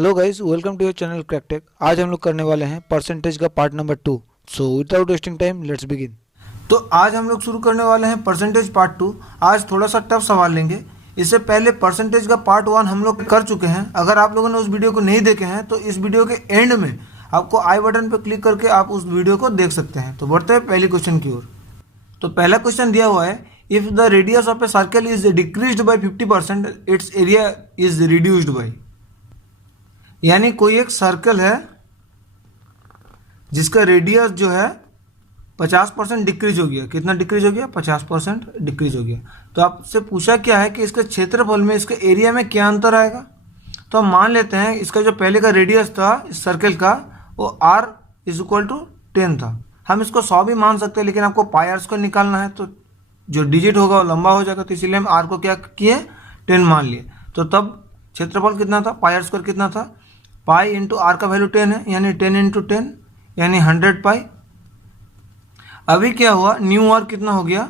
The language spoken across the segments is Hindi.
Hello guys, welcome to your channel CrackTech. आज हम लोग करने वाले हैं परसेंटेज का part number 2। So without wasting time let's begin. तो आज हम लोग शुरू करने वाले हैं परसेंटेज पार्ट 2। आज थोड़ा सा टफ सवाल लेंगे। इससे पहले परसेंटेज का पार्ट 1 हम लोग कर चुके हैं। अगर आप लोगों ने उस वीडियो को नहीं देखे हैं तो इस वीडियो के एंड में आपको आई बटन पर क्लिक करके आप उस वीडियो को देख सकते हैं। तो बढ़ते हैं पहले क्वेश्चन की ओर। तो पहला क्वेश्चन दिया हुआ है, if the radius of a circle is decreased bye 50%, it's area is reduced by. यानी कोई एक सर्कल है जिसका रेडियस जो है 50% डिक्रीज हो गया। कितना डिक्रीज हो गया? 50% डिक्रीज हो गया। तो आपसे पूछा क्या है कि इसके क्षेत्रफल में, इसके एरिया में क्या अंतर आएगा। तो हम मान लेते हैं इसका जो पहले का रेडियस था इस सर्कल का वो r इज इक्वल टू 10 था। हम इसको 100 भी मान सकते हैं, लेकिन आपको पाई आर स्क्वायर निकालना है तो जो डिजिट होगा वो लंबा हो जाएगा। तो इसीलिए हम r को क्या किए? 10 मान लिए। तो तब क्षेत्रफल कितना था? पाई आर स्क्वायर कितना था? पाई इंटू आर का वैल्यू 10 है, यानी 10 इंटू 10 यानी 100 पाई। अभी क्या हुआ? न्यू आर कितना हो गया?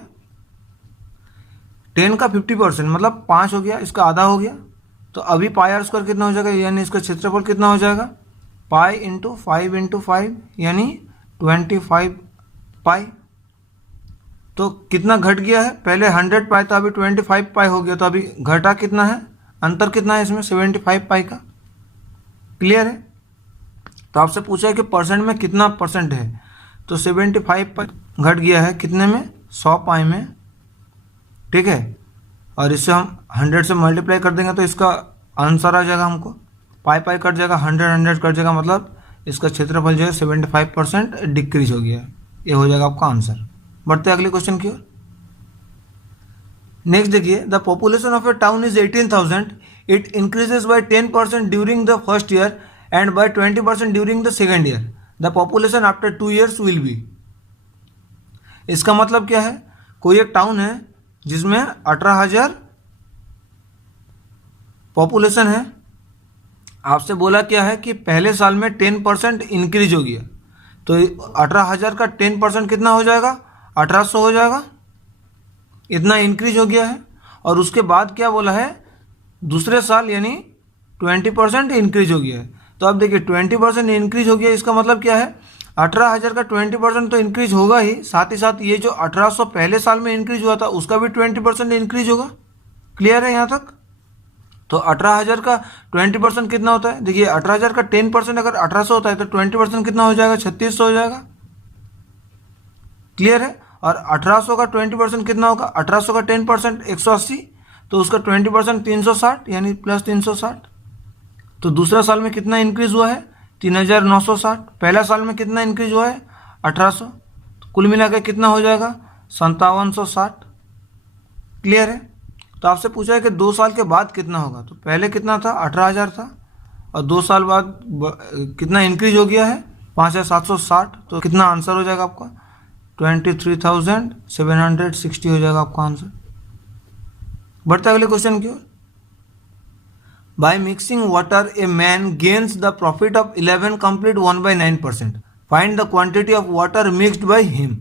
10 का 50% मतलब 5 हो गया, इसका आधा हो गया। तो अभी पाई आर स्क्वायर कितना हो जाएगा, यानी इसका क्षेत्रफल कितना हो जाएगा? पाई इंटू 5 यानी 25 पाई। तो कितना घट गया है? पहले 100 पाई था, अभी 25 पाई हो गया। तो अभी घटा कितना है? अंतर कितना है इसमें? 75 पाई का। क्लियर है? तो आपसे पूछा है कि परसेंट में कितना परसेंट है। तो 75 घट गया है कितने में? 100 पाई में। ठीक है, और इससे हम 100 से मल्टीप्लाई कर देंगे तो इसका आंसर आ जाएगा हमको। पाई पाई कट जाएगा, 100 कट जाएगा, मतलब इसका क्षेत्रफल जो है 75% डिक्रीज हो गया। ये हो जाएगा आपका आंसर। बढ़ते अगले क्वेश्चन की ओर। नेक्स्ट देखिए, the population of a town is 18,000. It increases by 10% during the first year and by 20% during the second year. The population after 2 years will be. इसका मतलब क्या है? कोई एक टाउन है जिसमें 18,000 पॉपुलेशन है। आपसे बोला क्या है कि पहले साल में 10% इंक्रीज हो गया। तो 18,000 का 10% कितना हो जाएगा? 1800 हो जाएगा। इतना इंक्रीज हो गया है। और उसके बाद क्या बोला है? दूसरे साल यानी 20% इंक्रीज हो गया है। तो अब देखिए 20% इंक्रीज हो गया, इसका मतलब क्या है? 18,000 का 20% तो इंक्रीज होगा ही, साथ ही ये जो 1800 पहले साल में इंक्रीज हुआ था उसका भी 20% इंक्रीज होगा। क्लियर है यहाँ तक? तो 18,000 का 20% कितना होता है? देखिए 18,000 का 10% अगर 1800 होता है तो 20% कितना हो जाएगा? 3600 हो जाएगा। क्लियर है? और 1800 का 20% कितना होगा? 1800 का 10% 180, तो उसका 20% 360 यानी प्लस 360। तो दूसरा साल में कितना इंक्रीज हुआ है? 3,960। पहला साल में कितना इंक्रीज हुआ है? 1800। तो कुल मिला के कितना हो जाएगा? 5760। क्लियर है? तो आपसे पूछा है कि 2 साल के बाद कितना होगा। तो पहले कितना था? 18,000 था, और 2 साल बाद कितना इंक्रीज हो गया है? 5,760। तो कितना आंसर हो जाएगा आपका? 23,760 हो जाएगा आपका आंसर। बढ़ते अगले क्वेश्चन की ओर। By mixing water a man gains the profit of 11 complete 1/9%. Find the quantity of water mixed by him.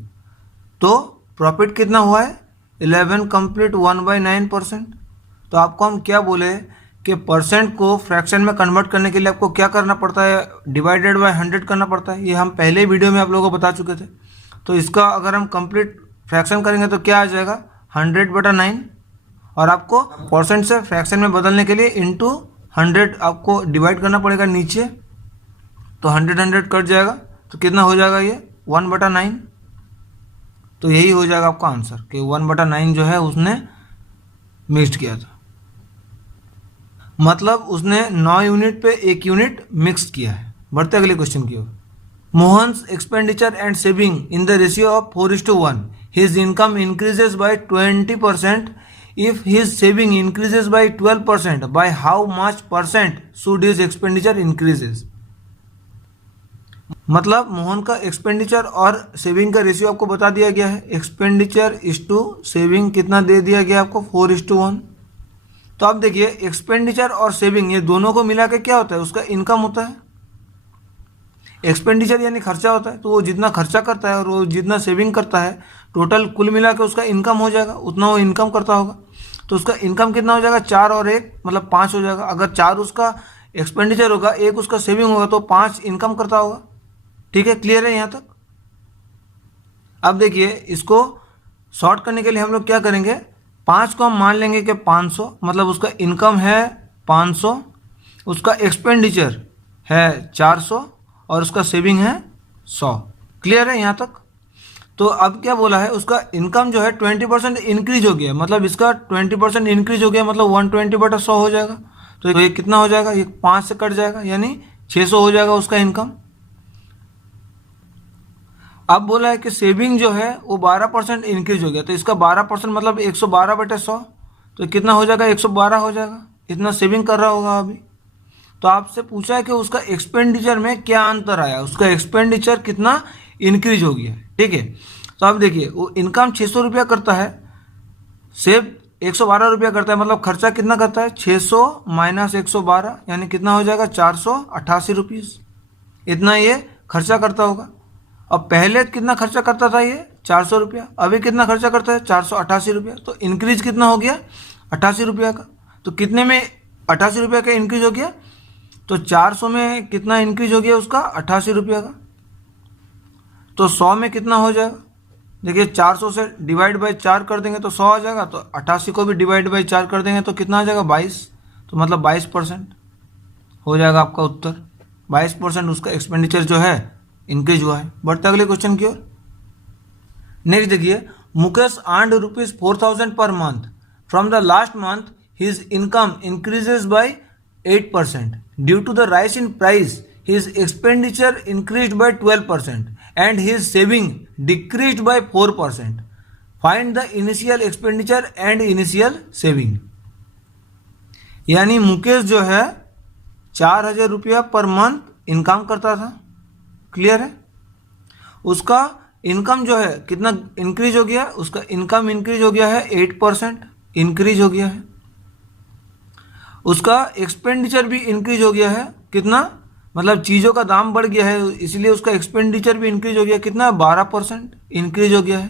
तो प्रॉफिट कितना हुआ है? 11 कंप्लीट 1/9%. तो आपको हम क्या बोले कि परसेंट को फ्रैक्शन में कन्वर्ट करने के लिए आपको क्या करना पड़ता है? डिवाइडेड बाय 100 करना पड़ता है। ये हम पहले वीडियो में आप लोगों को बता चुके थे। तो इसका अगर हम कंप्लीट फ्रैक्शन करेंगे तो क्या आ जाएगा? 100/9। और आपको परसेंट से फ्रैक्शन में बदलने के लिए इंटू 100 आपको डिवाइड करना पड़ेगा नीचे। तो 100 कट जाएगा, तो कितना हो जाएगा ये? 1/9। तो यही हो जाएगा आपका आंसर कि 1/9 जो है उसने मिक्स्ड किया था, मतलब उसने 9 यूनिट पे 1 यूनिट मिक्स किया है। बढ़ते अगले क्वेश्चन की ओर। Mohan's expenditure and saving in the ratio of 4:1. His income increases by 20%. If his saving increases by 12%, by how much percent should his expenditure increases? मतलब मोहन का एक्सपेंडिचर और सेविंग का रेशियो आपको बता दिया गया है। एक्सपेंडिचर इज टू सेविंग कितना दे दिया गया आपको? 4:1। तो आप देखिए एक्सपेंडिचर और सेविंग ये दोनों को मिला के क्या होता है? उसका इनकम होता है। एक्सपेंडिचर यानी खर्चा होता है, तो वो जितना खर्चा करता है और वो जितना सेविंग करता है, टोटल कुल मिला के उसका इनकम हो जाएगा, उतना वो इनकम करता होगा। तो उसका इनकम कितना हो जाएगा? 4 और 1 मतलब 5 हो जाएगा। अगर 4 उसका एक्सपेंडिचर होगा, एक उसका सेविंग होगा, तो 5 इनकम करता होगा। ठीक है, क्लियर है यहाँ तक। अब देखिए इसको शॉर्ट करने के लिए हम लोग क्या करेंगे, 5 को हम मान लेंगे कि 500, मतलब उसका इनकम है 500, उसका एक्सपेंडिचर है 400 और उसका सेविंग है 100। क्लियर है यहाँ तक। तो अब क्या बोला है, उसका इनकम जो है 20% इंक्रीज हो गया, मतलब इसका 20% इंक्रीज हो गया, मतलब 120/100 हो जाएगा। तो ये कितना हो जाएगा, ये 5 से कट जाएगा, यानी 600 हो जाएगा उसका इनकम। अब बोला है कि सेविंग जो है वो 12% इंक्रीज हो गया, तो इसका 12% मतलब 112/100, तो कितना हो जाएगा, 112 हो जाएगा। इतना सेविंग कर रहा होगा अभी। तो आपसे पूछा है कि उसका एक्सपेंडिचर में क्या अंतर आया, उसका एक्सपेंडिचर कितना इंक्रीज हो गया। ठीक है, तो अब देखिए वो इनकम 600 रुपया करता है, सेव 112 रुपया करता है, मतलब खर्चा कितना करता है, 600 माइनस 112, यानी कितना हो जाएगा, 488 रुपीज़। इतना ये खर्चा करता होगा। अब पहले कितना खर्चा करता था ये, 400 रुपया, अभी कितना खर्चा करता है, 488 रुपया। तो इंक्रीज कितना हो गया, 88 रुपया का। तो कितने में 88 रुपया का इंक्रीज हो गया, तो 400 में कितना इंक्रीज हो गया उसका, 88 रुपया का। तो 100 में कितना हो जाएगा, देखिए 400 से डिवाइड बाई 4 कर देंगे तो 100 आ जाएगा, तो 88 को भी डिवाइड बाई 4 कर देंगे तो कितना आ जाएगा, 22। तो मतलब 22% हो जाएगा आपका उत्तर। 22% उसका एक्सपेंडिचर जो है इंक्रीज हुआ है। बढ़ते अगले क्वेश्चन की ओर। नेक्स्ट देखिए, Mukesh earned ₹4000 per month, from the last month his income increases by 8%, due to the rise in price his expenditure increased by 12% and his saving decreased by 4%. Find the initial expenditure and initial saving. यानी मुकेश जो है 4000 रुपया पर मंथ इनकम करता था। क्लियर है, उसका इनकम जो है कितना इंक्रीज हो गया, उसका इनकम इंक्रीज हो गया है 8% इंक्रीज हो गया है। उसका एक्सपेंडिचर भी इंक्रीज हो गया है, कितना, मतलब चीज़ों का दाम बढ़ गया है, इसलिए उसका एक्सपेंडिचर भी इंक्रीज हो गया, कितना, 12% इंक्रीज हो गया है।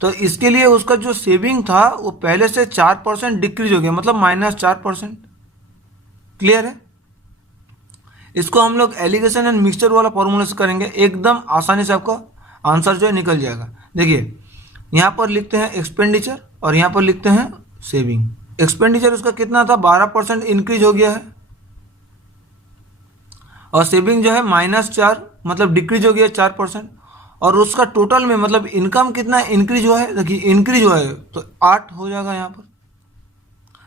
तो इसके लिए उसका जो सेविंग था वो पहले से 4% डिक्रीज हो गया, मतलब -4%। क्लियर है, इसको हम लोग एलिगेशन एंड मिक्सचर वाला फॉर्मूला से करेंगे, एकदम आसानी से आपका आंसर जो है निकल जाएगा। देखिए यहाँ पर लिखते हैं एक्सपेंडिचर और यहाँ पर लिखते हैं सेविंग। एक्सपेंडिचर उसका कितना था, 12% इंक्रीज हो गया है, और सेविंग जो है -4 मतलब डिक्रीज हो गया 4%, और उसका टोटल में मतलब इनकम कितना इंक्रीज हुआ है, देखिए इंक्रीज हुआ है तो 8 हो जाएगा यहाँ पर।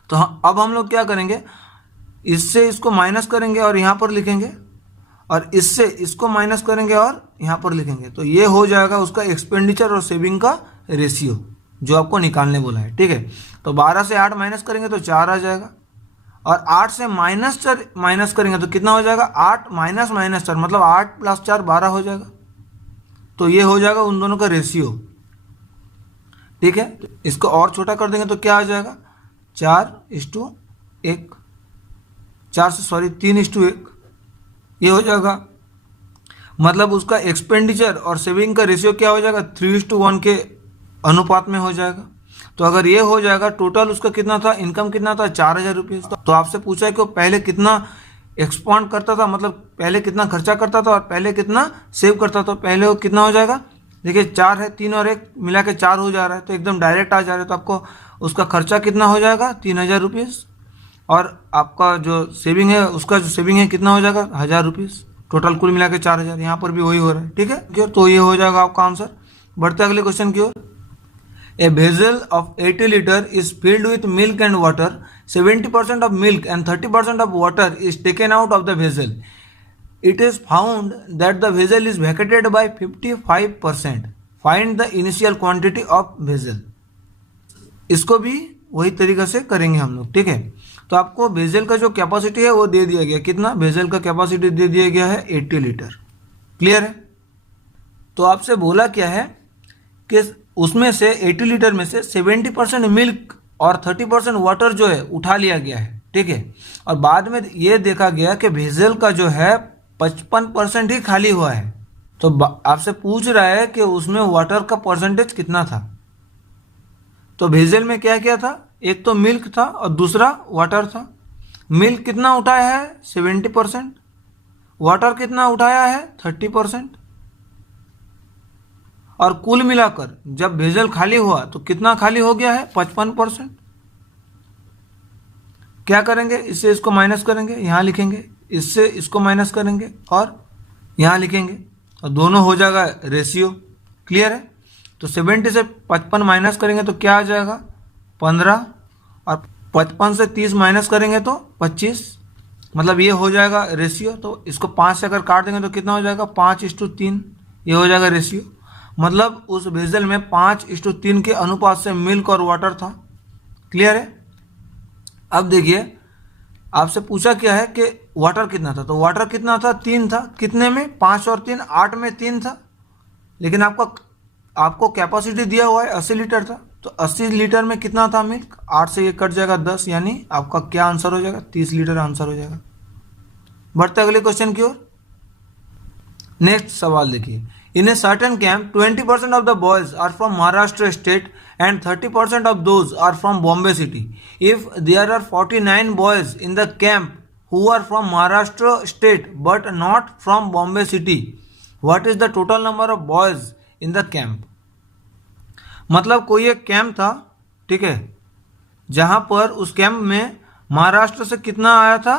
तो अब हम लोग क्या करेंगे, इससे इसको माइनस करेंगे और यहाँ पर लिखेंगे, और इससे इसको माइनस करेंगे और यहाँ पर लिखेंगे, तो ये हो जाएगा उसका एक्सपेंडिचर और सेविंग का रेशियो जो आपको निकालने बोला है। ठीक है, तो 12 से 8 माइनस करेंगे तो 4 आ जाएगा, और 8 से -4 माइनस करेंगे तो कितना हो जाएगा, 8 माइनस -4 मतलब 8 + 4 12 हो जाएगा। तो ये हो जाएगा उन दोनों का रेशियो। ठीक है, इसको और छोटा कर देंगे तो क्या आ जाएगा, 4:1, 3:1, ये हो जाएगा। मतलब उसका एक्सपेंडिचर और सेविंग का रेशियो क्या हो जाएगा, 3:1 के अनुपात में हो जाएगा। तो अगर ये हो जाएगा, टोटल उसका कितना था, इनकम कितना था, 4000 रुपये। तो आपसे पूछा है कि वो पहले कितना एक्सपांड करता था, मतलब पहले कितना खर्चा करता था और पहले कितना सेव करता था। पहले वो कितना हो जाएगा, देखिए 4 है, 3 और 1 मिला के 4 हो जा रहा है, तो एकदम डायरेक्ट आ जा रहा है। तो आपको उसका खर्चा कितना हो जाएगा, 3000 रुपीज़, और आपका जो सेविंग है, उसका जो सेविंग है कितना हो जाएगा, 1000 रुपीज़। टोटल कुल मिला के 4000, यहाँ पर भी वही हो रहा है। ठीक है, तो ये हो जाएगा आपका आंसर। बढ़ते अगले क्वेश्चन की ओर। A vessel of 80 liter is filled with milk and water. 70% of milk and 30% of water is taken out of the vessel. It is found that the vessel is vacated by 55%. Find the initial quantity of vessel. इसको भी वही तरीका से करेंगे हम लोग। ठीक है, तो आपको वेजल का जो कैपेसिटी है वो दे दिया गया, कितना, वेजल का कैपेसिटी दे दिया गया है 80 लीटर। क्लियर है, तो आपसे बोला क्या है कि उसमें से 80 लीटर में से 70% मिल्क और 30% वाटर जो है उठा लिया गया है। ठीक है, और बाद में ये देखा गया कि वेजल का जो है 55% ही खाली हुआ है। तो आपसे पूछ रहा है कि उसमें वाटर का परसेंटेज कितना था। तो वेजल में क्या क्या था, एक तो मिल्क था और दूसरा वाटर था। मिल्क कितना उठाया है 70%, वाटर कितना उठाया है 30%, और कुल मिलाकर जब भेजल खाली हुआ तो कितना खाली हो गया है 55%। क्या करेंगे, इससे इसको माइनस करेंगे, यहाँ लिखेंगे, इससे इसको माइनस करेंगे और यहाँ लिखेंगे, और दोनों हो जाएगा रेशियो। क्लियर है? तो 70 से 55 माइनस करेंगे तो क्या आ जाएगा 15, और 55 से 30 माइनस करेंगे तो 25, मतलब ये हो जाएगा रेशियो। तो इसको 5 से अगर काट देंगे तो कितना हो जाएगा 5:3, ये हो जाएगा रेशियो। मतलब उस वेसल में 5:3 के अनुपात से मिल्क और वाटर था। क्लियर है? अब देखिए आपसे पूछा क्या है कि वाटर कितना था, तो वाटर कितना था 3 था। कितने में 5 और 3 8 में 3 था, लेकिन आपको कैपेसिटी दिया हुआ है 80 लीटर था, तो 80 लीटर में कितना था मिल्क, 8 से ये कट जाएगा 10, यानी आपका क्या आंसर हो जाएगा 30 लीटर आंसर हो जाएगा। बढ़ते अगले क्वेश्चन की ओर। नेक्स्ट सवाल देखिए, in a certain camp 20% of the boys are from Maharashtra state and 30% of those are from Bombay city. If there are 49 boys in the camp who are from Maharashtra state but not from Bombay city, what is the total number of boys in the camp? मतलब कोई एक कैंप था, ठीक है, जहां पर उस कैंप में महाराष्ट्र से कितना आया था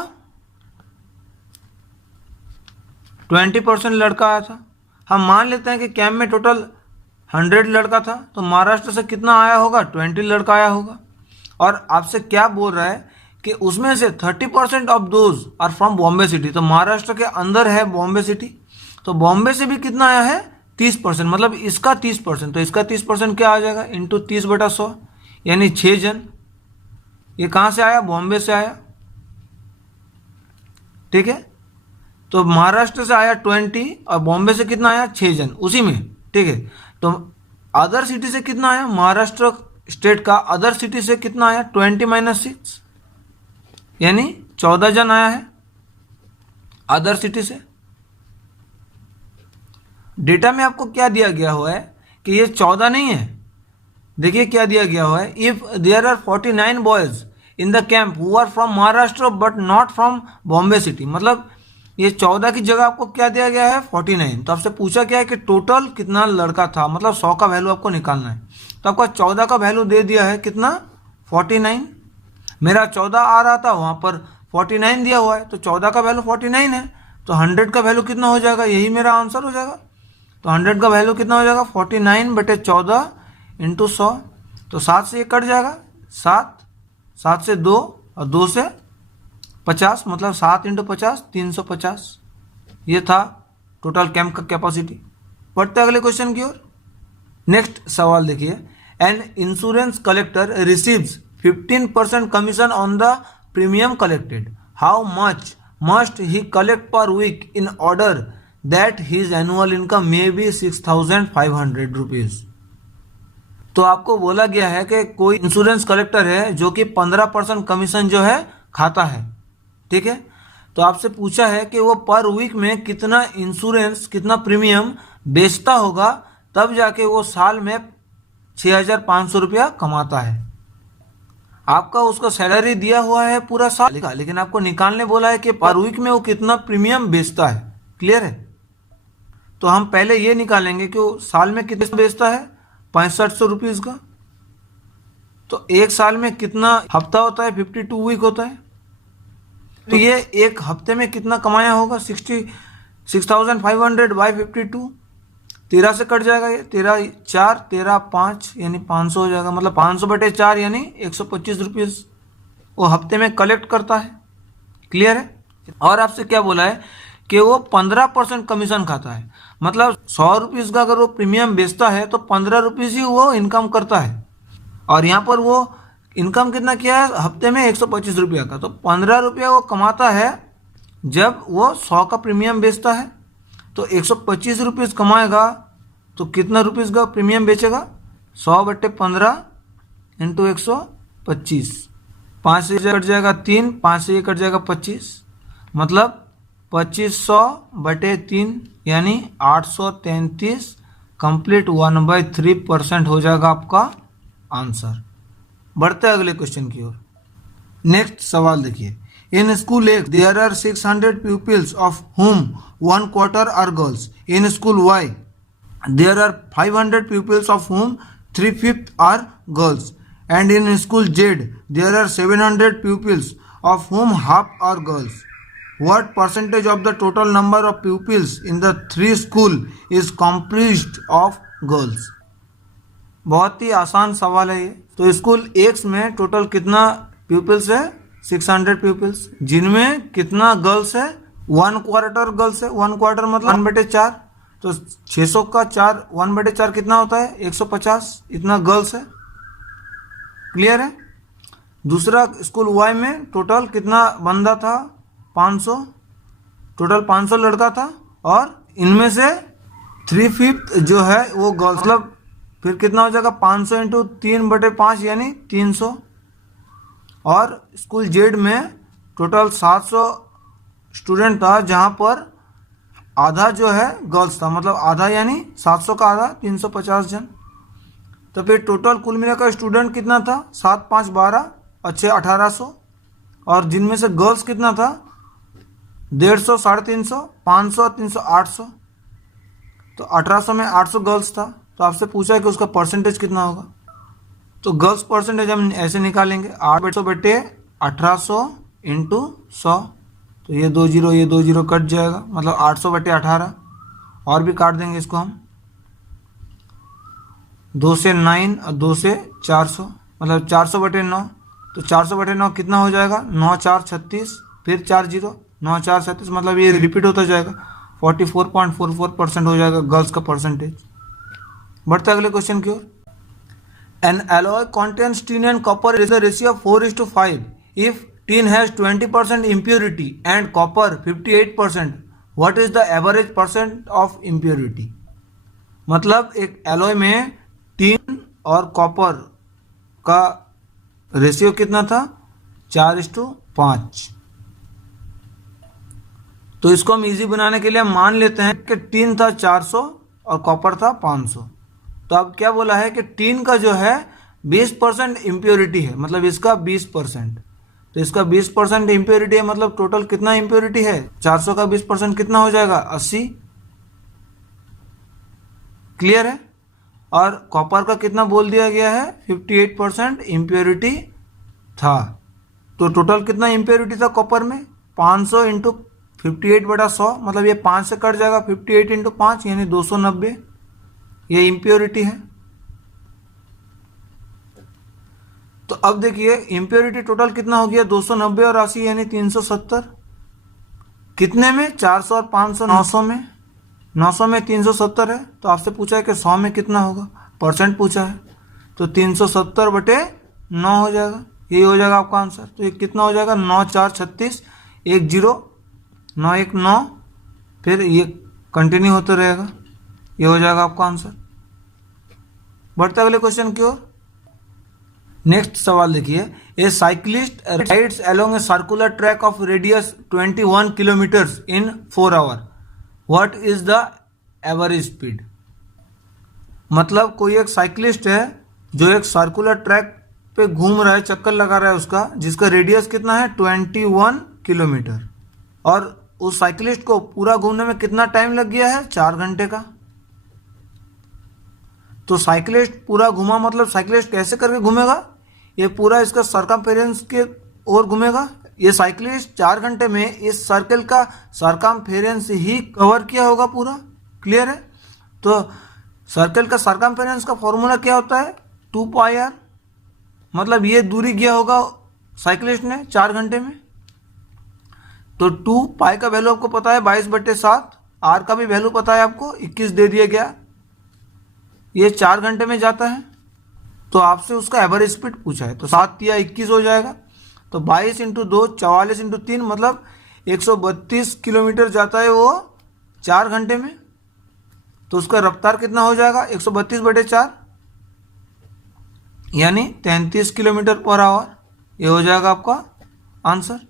20% लड़का आया था। हम मान लेते हैं कि कैंप में टोटल 100 लड़का था, तो महाराष्ट्र से कितना आया होगा 20 लड़का आया होगा। और आपसे क्या बोल रहा है कि उसमें से 30% of those are from Bombay city, तो महाराष्ट्र के अंदर है बॉम्बे सिटी, तो बॉम्बे से भी कितना आया है 30%, मतलब इसका 30%, तो इसका 30% क्या आ जाएगा इंटू 30/100, यानी 6 जन। ये कहाँ से आया, बॉम्बे से आया। ठीक है, तो महाराष्ट्र से आया 20 और बॉम्बे से कितना आया 6 जन उसी में। ठीक है, तो अदर सिटी से कितना आया, महाराष्ट्र स्टेट का अदर सिटी से कितना आया 20 - 6, यानी 14 जन आया है अदर सिटी से। डेटा में आपको क्या दिया गया हुआ है कि ये 14 नहीं है, देखिए क्या दिया गया हुआ है, if there are 49 boys in the camp who are from Maharashtra but not from Bombay city, मतलब ये 14 की जगह आपको क्या दिया गया है 49। तो आपसे पूछा क्या है कि टोटल कितना लड़का था, मतलब 100 का वैल्यू आपको निकालना है। तो आपका 14 का वैल्यू दे दिया है कितना 49, मेरा 14 आ रहा था, वहाँ पर 49 दिया हुआ है, तो 14 का वैल्यू 49 है, तो 100 का वैल्यू कितना हो जाएगा, यही मेरा आंसर हो जाएगा। तो 100 का वैल्यू कितना हो जाएगा 49/14 × 100, तो 7 से ये कट जाएगा 7 से 2 और 2 से 50, मतलब 7 × 50 350। ये था टोटल कैंप का कैपेसिटी। बढ़ते अगले क्वेश्चन की ओर। नेक्स्ट सवाल देखिए, an insurance collector receives 15% commission on the premium collected, how much must he collect per week in order that his annual income may be 6500 rupees. तो आपको बोला गया है कि कोई इंश्योरेंस कलेक्टर है जो कि 15% कमीशन जो है खाता है। ठीक है, तो आपसे पूछा है कि वो पर वीक में कितना इंश्योरेंस, कितना प्रीमियम बेचता होगा, तब जाके वो साल में 6500 रुपया कमाता है। आपका उसका सैलरी दिया हुआ है पूरा साल का, लेकिन आपको निकालने बोला है कि पर वीक में वो कितना प्रीमियम बेचता है। क्लियर है? तो हम पहले ये निकालेंगे कि वो साल में कितना बेचता है 6500 रुपीज़ का। तो एक साल में कितना हफ्ता होता है 52 वीक होता है, तो ये एक हफ्ते में कितना कमाया होगा 6500 बाई 52, 13 से कट जाएगा, ये 13 4 13 5 यानी 500 हो जाएगा, मतलब 500/4 यानी 125 रुपीज़ वो हफ्ते में कलेक्ट करता है। क्लियर है? और आपसे क्या बोला है कि वो 15% कमीशन खाता है, मतलब 100 रुपीज़ का अगर वो प्रीमियम बेचता है तो 15 रुपीज़ ही वो इनकम करता है। और यहाँ पर वो इनकम कितना किया है हफ्ते में 125 रुपया का, तो 15 रुपया वो कमाता है जब वो 100 का प्रीमियम बेचता है। तो 125 रुपीज़ कमाएगा तो कितना रुपीज़ का प्रीमियम बेचेगा 100/15 × 125, 5 से कट जाएगा 3, 5 से कट जाएगा 25, मतलब 2500/3 यानी 833 कंप्लीट 1/3% हो जाएगा आपका आंसर। बढ़ते हैं अगले क्वेश्चन की ओर। नेक्स्ट सवाल देखिए, In school X, there are 600 pupils, of whom one quarter are girls. In school Y, there are 500 pupils, of whom 3/5 are girls. And in school Z, there are 700 pupils, of whom half are girls. What percentage of the total number of pupils in the three school is comprised of girls? बहुत ही आसान सवाल है ये। तो स्कूल एक्स में टोटल कितना प्यूपिल्स है? 600 प्यूपिल्स, जिनमें कितना गर्ल्स है? 1/4 गर्ल्स है। 1/4 मतलब 1/4, तो 600 का 4, 1/4 कितना होता है? 150, इतना गर्ल्स है। क्लियर है? दूसरा स्कूल वाई में टोटल कितना बंदा था? 500, टोटल 500 लड़का था, और इनमें से 3/5 जो है वो गर्ल्स, मतलब फिर कितना हो जाएगा? 500 इंटू 3/5 यानी 300। और स्कूल जेड में टोटल 700 स्टूडेंट था, जहाँ पर आधा जो है गर्ल्स था, मतलब आधा यानी 700 का आधा 350 जन। तो फिर टोटल कुल मिलाकर स्टूडेंट कितना था? 7 5 12 अच्छे 1800, और जिनमें से गर्ल्स कितना था? 150, 350, 500, 300, 800। तो 1800 में 800 गर्ल्स था। तो आपसे पूछा है कि उसका परसेंटेज कितना होगा। तो गर्ल्स परसेंटेज हम ऐसे निकालेंगे, 800/1800 इंटू 100। तो ये 2 जीरो, ये 2 जीरो कट जाएगा, मतलब 800/18। और भी काट देंगे इसको हम, 2 से 9 और 2 से 400, मतलब 400/9। तो 400/9 कितना हो जाएगा? 9 4 36, फिर 4 जीरो, 9 4 37, मतलब ये रिपीट होता जाएगा। 44.44% हो जाएगा गर्ल्स का परसेंटेज। बढ़ते अगले क्वेश्चन की ओर। An alloy contains tin and copper is the ratio of 4:5. If tin has 20% impurity and copper 58%, what is the average percent of impurity? मतलब एक एलॉय में टिन और कॉपर का रेशियो कितना था? 4:5। तो इसको हम इजी बनाने के लिए मान लेते हैं कि टिन था 400 और कॉपर था 500। तो अब क्या बोला है कि टिन का जो है 20% इम्प्योरिटी है, मतलब इसका 20%। तो इसका 20% इम्प्योरिटी है, मतलब टोटल कितना इम्प्योरिटी है? 400 का 20% कितना हो जाएगा? 80। क्लियर है? और कॉपर का कितना बोल दिया गया है? 58% इम्प्योरिटी था। तो टोटल कितना इम्प्योरिटी था कॉपर में? 500 इंटू 58/100, मतलब ये 5 से कट जाएगा। 58 इंटू 5 यानी 290, ये इम्प्योरिटी है। तो अब देखिए इम्प्योरिटी टोटल कितना हो गया? 290 और 80 यानी 370। कितने में? 400 और 500, 900 में। 900 में 370 है। तो आपसे पूछा है कि 100 में कितना होगा? परसेंट पूछा है, तो 370/9 हो जाएगा। यही हो जाएगा आपका आंसर। तो ये कितना हो जाएगा? 9 4 36, 1 0, 9 1 9, फिर ये कंटिन्यू होता रहेगा। ये हो जाएगा आपका आंसर। बढ़ते अगले क्वेश्चन की ओर। नेक्स्ट सवाल देखिए, a cyclist rides along a circular track of radius 21 kilometres in 4 hour, what is the average speed? मतलब कोई एक साइक्लिस्ट है जो एक सर्कुलर ट्रैक पे घूम रहा है, चक्कर लगा रहा है उसका, जिसका रेडियस कितना है? 21 किलोमीटर। और उस साइक्लिस्ट को पूरा घूमने में कितना टाइम लग गया है? 4 घंटे का। तो साइक्लिस्ट पूरा घुमा, मतलब साइक्लिस्ट कैसे करके घूमेगा? ये पूरा इसका सरकमफेरेंस के ओर घूमेगा। ये साइक्लिस्ट 4 घंटे में इस सर्कल का सरकमफेरेंस ही कवर किया होगा पूरा। क्लियर है? तो सर्कल का सरकमफेरेंस का फॉर्मूला क्या होता है? 2πr, मतलब ये दूरी गया होगा साइक्लिस्ट ने 4 घंटे में। तो 2π का वैल्यू आपको पता है 22/7, r का भी वैल्यू पता है आपको 21 दे दिया गया। ये 4 घंटे में जाता है, तो आपसे उसका एवरेज स्पीड पूछा है। तो 7 या 21 हो जाएगा। तो 22 इंटू 2 44 इंटू 3 मतलब 132 किलोमीटर जाता है वो 4 घंटे में। तो उसका रफ्तार कितना हो जाएगा? 132/4 यानी 33 किलोमीटर पर आवर। ये हो जाएगा आपका आंसर।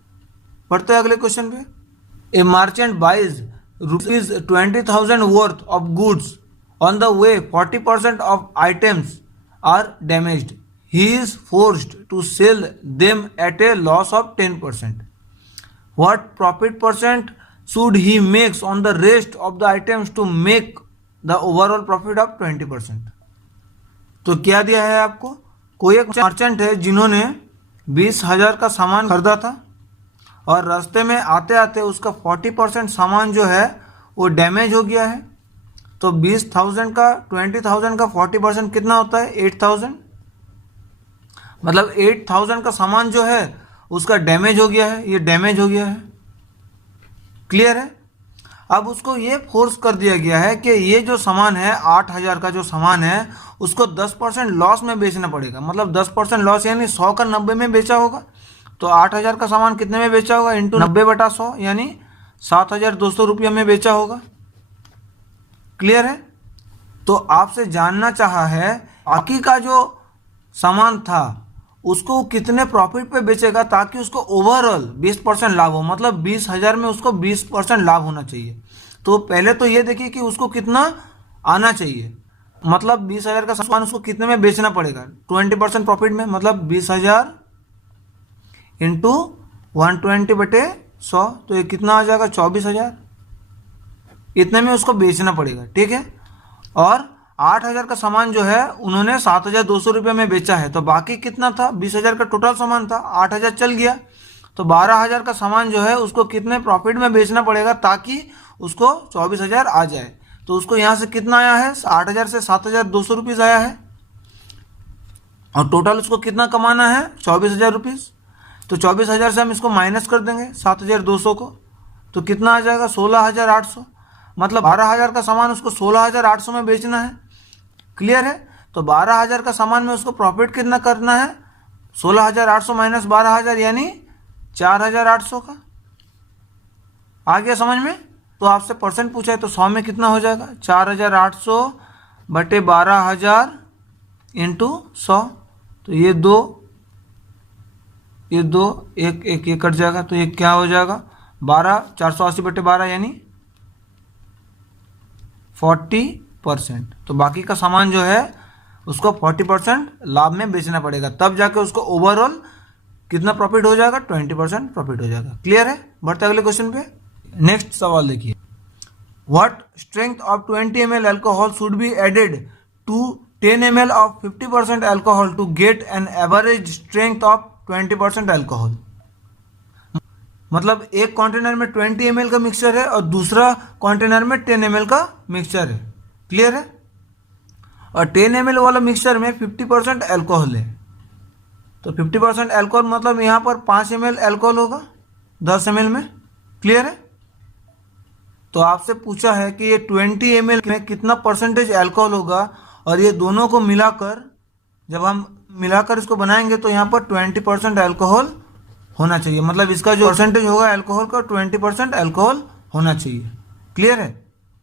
बढ़ते हैं अगले क्वेश्चन पे। A merchant buys ₹20,000 worth of goods on the way 40% of items are damaged. He is forced to sell them at a loss of 10%. What profit percent should he makes on the rest of the items to make the overall profit of 20%। तो क्या दिया है आपको, कोई एक मर्चेंट है जिन्होंने 20,000 का सामान खरीदा था और रास्ते में आते आते उसका 40% सामान जो है वो डैमेज हो गया है। तो 20,000 का 20,000 का 40% कितना होता है, 8,000। मतलब 8,000 का सामान जो है उसका डैमेज हो गया है, ये डैमेज हो गया है। क्लियर है। अब उसको ये फोर्स कर दिया गया है कि ये जो सामान है 8,000 का जो सामान है उसको 10% लॉस में बेचना पड़ेगा। मतलब 10% लॉस यानी 100 का 90 में बेचा होगा। तो 8,000 का सामान कितने में बेचा होगा, इंटू 90/100 यानी 7,200 रुपये में बेचा होगा। क्लियर है। तो आपसे जानना चाहा है बाकी का जो सामान था उसको कितने प्रॉफिट पे बेचेगा ताकि उसको ओवरऑल 20% लाभ हो। मतलब 20,000 में उसको 20% लाभ होना चाहिए। तो पहले तो ये देखिए कि उसको कितना आना चाहिए। मतलब 20,000 का सामान उसको कितने में बेचना पड़ेगा, 20% प्रॉफिट में। मतलब 20,000 इंटू 120/100 तो ये कितना आ जाएगा, 24,000। इतने में उसको बेचना पड़ेगा। ठीक है। और 8,000 का सामान जो है उन्होंने 7,200 रुपये में बेचा है। तो बाकी कितना था, 20,000 का टोटल सामान था, 8,000 चल गया। तो 12,000 का सामान जो है उसको कितने प्रॉफिट में बेचना पड़ेगा ताकि उसको 24,000 आ जाए। तो उसको यहाँ से कितना आया है, 8,000 से 7,200 रुपीज़ आया है। और टोटल उसको कितना कमाना है, 24,000 रुपीज़। तो 24,000 से हम इसको माइनस कर देंगे 7,200 को, तो कितना आ जाएगा, 16,800। मतलब 12,000 का सामान उसको 16,800 में बेचना है। क्लियर है। तो 12,000 का सामान में उसको प्रॉफिट कितना करना है, 16,800 माइनस 12,000 यानी 4,800 का। आ गया समझ में। तो आपसे परसेंट पूछा है तो 100 में कितना हो जाएगा, 4,800/12,000 इंटू 100। तो ये दो एक ये कट जाएगा। तो ये क्या हो जाएगा, 480/12 यानी 40%। तो बाकी का सामान जो है उसको 40% लाभ में बेचना पड़ेगा, तब जाके उसको ओवरऑल कितना प्रॉफिट हो जाएगा, 20% प्रॉफिट हो जाएगा। क्लियर है। बढ़ते अगले क्वेश्चन पे। नेक्स्ट सवाल देखिए, what strength of 20 ml alcohol should be added to 10 ml of 50% alcohol to get an average strength of 20% alcohol. मतलब एक कंटेनर में 20 ml का मिक्सचर है और दूसरा कंटेनर में 10 ml का मिक्सचर है। क्लियर है। और 10 ml वाला मिक्सचर में 50% अल्कोहल है। तो 50% अल्कोहल मतलब यहाँ पर 5 ml अल्कोहल होगा 10 ml में। क्लियर है। तो आपसे पूछा है कि ये 20 ml में कितना परसेंटेज अल्कोहल होगा, और ये दोनों को मिलाकर जब हम मिलाकर इसको बनाएंगे तो यहाँ पर 20% अल्कोहल होना चाहिए। मतलब इसका जो परसेंटेज होगा अल्कोहल का 20% अल्कोहल होना चाहिए। क्लियर है।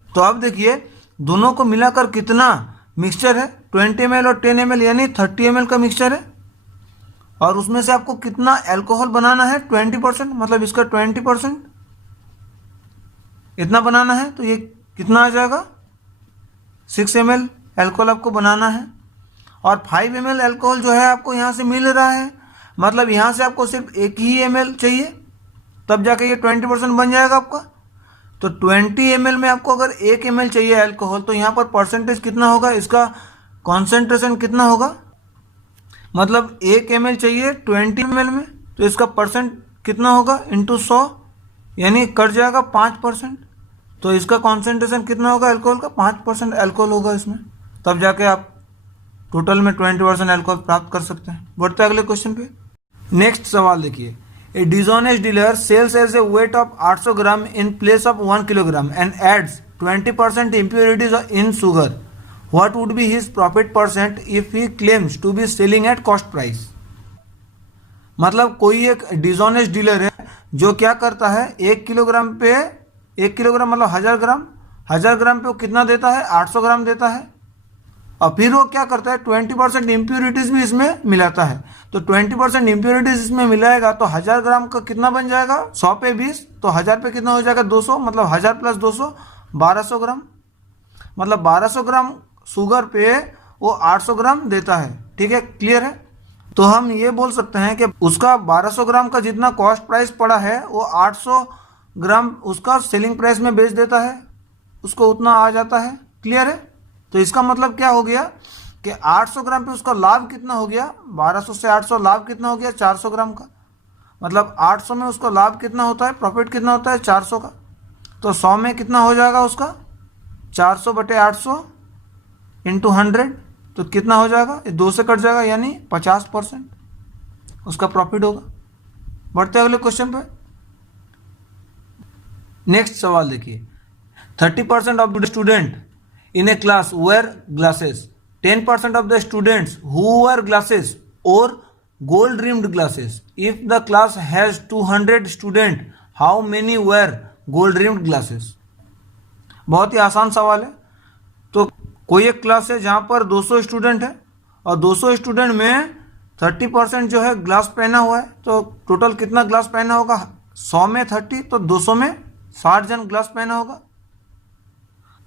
तो अब देखिए दोनों को मिलाकर कितना मिक्सचर है, 20 ml और 10 ml यानी 30 ml का मिक्सचर है। और उसमें से आपको कितना अल्कोहल बनाना है, 20%। मतलब इसका 20% इतना बनाना है। तो ये कितना आ जाएगा, 6 ml अल्कोहल आपको बनाना है। और 5 ml अल्कोहल जो है आपको यहाँ से मिल रहा है। मतलब यहाँ से आपको सिर्फ 1 ही ml चाहिए, तब जाके ये 20% बन जाएगा आपका। तो 20 ml में आपको अगर 1 ml चाहिए अल्कोहल, तो यहाँ पर परसेंटेज कितना होगा, इसका कॉन्सेंट्रेशन कितना होगा। मतलब 1 ml चाहिए 20 ml में, तो इसका परसेंट कितना होगा, इंटू 100 यानी कट जाएगा 5%। तो इसका कॉन्सेंट्रेशन कितना होगा अल्कोहल का, 5% अल्कोहल होगा इसमें, तब जाके आप टोटल में 20% अल्कोहल प्राप्त कर सकते हैं। बढ़ते अगले क्वेश्चन पे। नेक्स्ट सवाल देखिए, a dishonest dealer sells as a weight of 800 gram in place of 1 kilogram and adds 20% impurities in sugar. What would be his profit percent if he claims to be selling at cost price? मतलब कोई एक डिसऑनेस्ट डीलर है जो क्या करता है, 1 किलोग्राम पे 1 किलोग्राम मतलब 1000 ग्राम पे वो कितना देता है, 800 ग्राम देता है। और फिर वो क्या करता है, 20% इम्प्योरिटीज भी इसमें मिलाता है। तो 20% इम्प्योरिटीज इसमें मिलाएगा तो 1000 ग्राम का कितना बन जाएगा, 100 पे 20, तो 1000 पे कितना हो जाएगा, 200। मतलब 1000 प्लस 200 1200 ग्राम। मतलब 1200 ग्राम शुगर पे वो 800 ग्राम देता है। ठीक है। क्लियर है। तो हम ये बोल सकते हैं कि उसका 1200 ग्राम का जितना कॉस्ट प्राइस पड़ा है वो 800 ग्राम उसका सेलिंग प्राइस में बेच देता है, उसको उतना आ जाता है। क्लियर है? तो इसका मतलब क्या हो गया कि 800 ग्राम पे उसका लाभ कितना हो गया, 1200 से 800 लाभ कितना हो गया, 400 ग्राम का। मतलब 800 में उसका लाभ कितना होता है, प्रॉफिट कितना होता है, 400 का। तो 100 में कितना हो जाएगा उसका, 400 बटे 800 इंटू 100, तो कितना हो जाएगा, 2 से कट जाएगा, यानी 50% उसका प्रॉफिट होगा। बढ़ते अगले क्वेश्चन पे। नेक्स्ट सवाल देखिए, 30% of the student in a class wear glasses, 10% of the students who wear glasses और gold rimmed glasses. If the class has 200 student, how many wear gold rimmed glasses. बहुत ही आसान सवाल है। तो कोई एक क्लास है जहां पर 200 स्टूडेंट है और 200 स्टूडेंट में 30% जो है ग्लास पहना हुआ है, तो टोटल कितना ग्लास पहना होगा, 100 में 30 तो 200 में 60 जन ग्लास पहना होगा।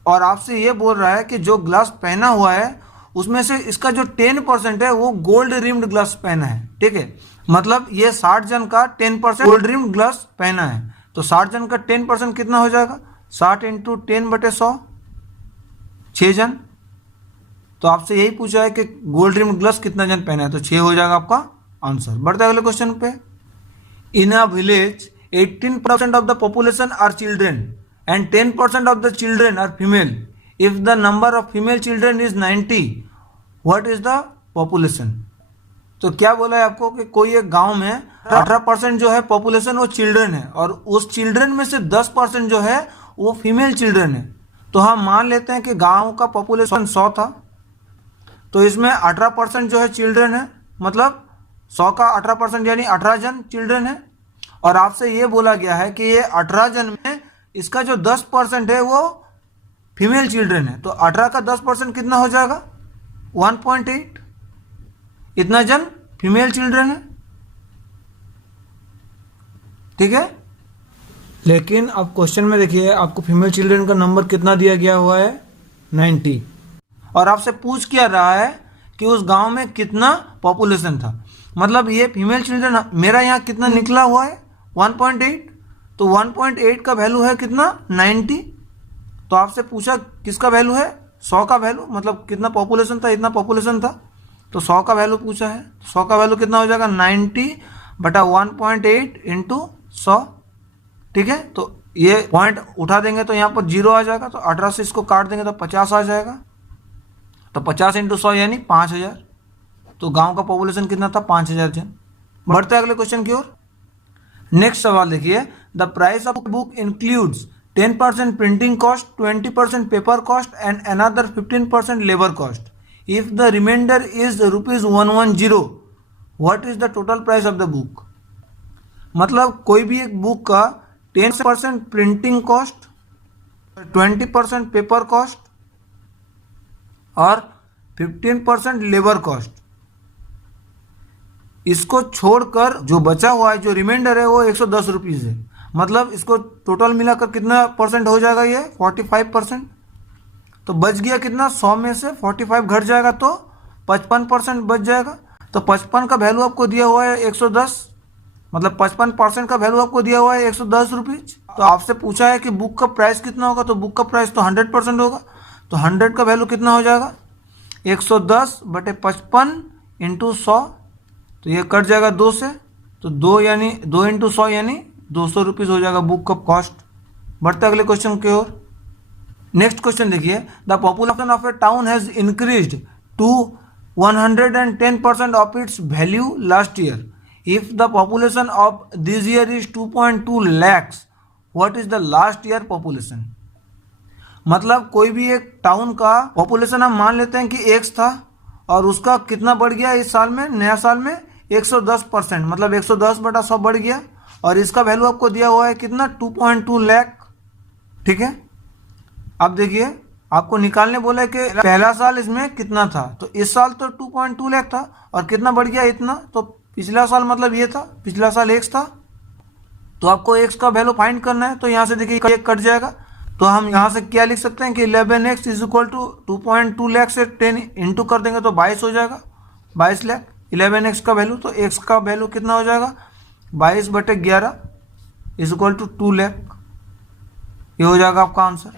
और आपसे ये बोल रहा है कि जो ग्लास पहना हुआ है उसमें से इसका जो 10% है वो गोल्ड रिम्ड ग्लास पहना है। ठीक है, मतलब ये 60 जन का 10% गोल्ड रिम्ड ग्लास पहना है। तो 60 जन का 10% कितना हो जाएगा, 60 इंटू 10 बटे 100, 6 जन। तो आपसे यही पूछा है कि गोल्ड रिम्ड ग्लास कितना जन पहना है, तो 6 हो जाएगा आपका आंसर। बढ़ते अगले क्वेश्चन पे। In a village 18% of the population are children and 10% of the children are female. If the number of female children is 90, what is the population. तो क्या बोला है आपको कि कोई एक गांव में 18% जो है पॉपुलेशन वो चिल्ड्रन है और उस चिल्ड्रन में से 10% जो है वो फीमेल चिल्ड्रन है। तो हम मान लेते हैं कि गांव का पॉपुलेशन 100 था, तो इसमें 18% जो है चिल्ड्रन है, मतलब 100 का 18% यानी 18 जन चिल्ड्रन है। और आपसे ये बोला गया है कि ये 18 जन में इसका जो 10% है वो फीमेल चिल्ड्रन है। तो 18 का 10% कितना हो जाएगा, 1.8, इतना जन फीमेल चिल्ड्रन है। ठीक है, लेकिन अब क्वेश्चन में देखिए आपको फीमेल चिल्ड्रन का नंबर कितना दिया गया हुआ है, 90। और आपसे पूछ क्या रहा है कि उस गांव में कितना पॉपुलेशन था। मतलब ये फीमेल चिल्ड्रन मेरा यहाँ कितना निकला हुआ है, 1.8। तो 1.8 का वैल्यू है कितना, 90। तो आपसे पूछा किसका वैल्यू है, 100 का वैल्यू, मतलब कितना पॉपुलेशन था, इतना पॉपुलेशन था, तो 100 का वैल्यू पूछा है। 100 का वैल्यू कितना हो जाएगा, 90 बटा 1.8 इंटू 100। ठीक है, तो ये पॉइंट उठा देंगे तो यहाँ पर 0 आ जाएगा, तो 18 से इसको काट देंगे तो 50 आ जाएगा। तो 50 इंटू 100 यानी 5000। तो गांव का पॉपुलेशन कितना था, 5000 जन। बढ़ते अगले क्वेश्चन की ओर। नेक्स्ट सवाल देखिए, the price of book includes 10% printing cost, 20% paper cost and another 15% labour cost. If the reminder is ₹110, what is the total price of the book. मतलब कोई भी एक बुक का 10% प्रिंटिंग कॉस्ट, 20% पेपर कॉस्ट और 15% लेबर कॉस्ट, इसको छोड़कर जो बचा हुआ है, जो रिमाइंडर है वो 110 रुपीज़ है। मतलब इसको टोटल मिलाकर कितना परसेंट हो जाएगा, ये 45%। तो बच गया कितना, 100 में से 45 घट जाएगा तो 55% बच जाएगा। तो 55 का वैल्यू आपको दिया हुआ है 110, मतलब 55% का वैल्यू आपको दिया हुआ है 110 रुपीज़। तो आपसे पूछा है कि बुक का प्राइस कितना होगा, तो बुक का प्राइस तो 100% होगा। तो 100 का वैल्यू कितना हो जाएगा, 110 बटे 55 इंटू 100। तो ये कट जाएगा 2 से, तो 2 यानी 2 इंटू 100 यानी 200 रुपीज़ हो जाएगा बुक का कॉस्ट। बढ़ते अगले क्वेश्चन की ओर। नेक्स्ट क्वेश्चन देखिए, the population of a town has increased to 110% of its value last year. If the population of this year is 2.2 lakhs, what is the last year population. मतलब कोई भी एक टाउन का पॉपुलेशन हम मान लेते हैं कि X था और उसका कितना बढ़ गया इस साल में, नया साल में 110%, मतलब 110 बटा 100 बढ़ गया। और इसका वैल्यू आपको दिया हुआ है कितना, 2.2 लाख। ठीक है, अब देखिए आपको निकालने बोला है कि पहला साल इसमें कितना था। तो इस साल तो 2.2 लाख था और कितना बढ़ गया, इतना। तो पिछला साल मतलब ये था, पिछला साल X था, तो आपको X का वैल्यू फाइंड करना है। तो यहाँ से देखिए एक कट जाएगा, तो हम यहाँ से क्या लिख सकते हैं कि 11x is equal to 2.2 lakh से 10 इंटू कर देंगे तो 22 हो जाएगा, 22 लाख। 11x का वैल्यू, तो x का वैल्यू कितना हो जाएगा 22/11 इज इक्वल टू 2 लाख। ये हो जाएगा आपका answer.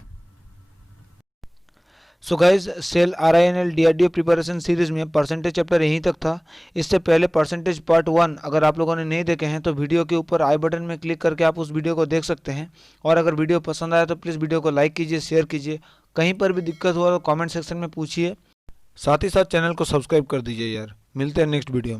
So guys SAIL RINL DRDO preparation series में परसेंटेज चैप्टर यहीं तक था। इससे पहले परसेंटेज पार्ट 1 अगर आप लोगों ने नहीं देखे हैं तो वीडियो के ऊपर आई बटन में क्लिक करके आप उस वीडियो को देख सकते हैं। और अगर वीडियो पसंद आया तो प्लीज़ वीडियो को लाइक कीजिए, शेयर कीजिए। कहीं पर भी दिक्कत हुआ तो कमेंट सेक्शन में पूछिए। साथ ही साथ चैनल को सब्सक्राइब कर दीजिए यार। मिलते हैं नेक्स्ट वीडियो में।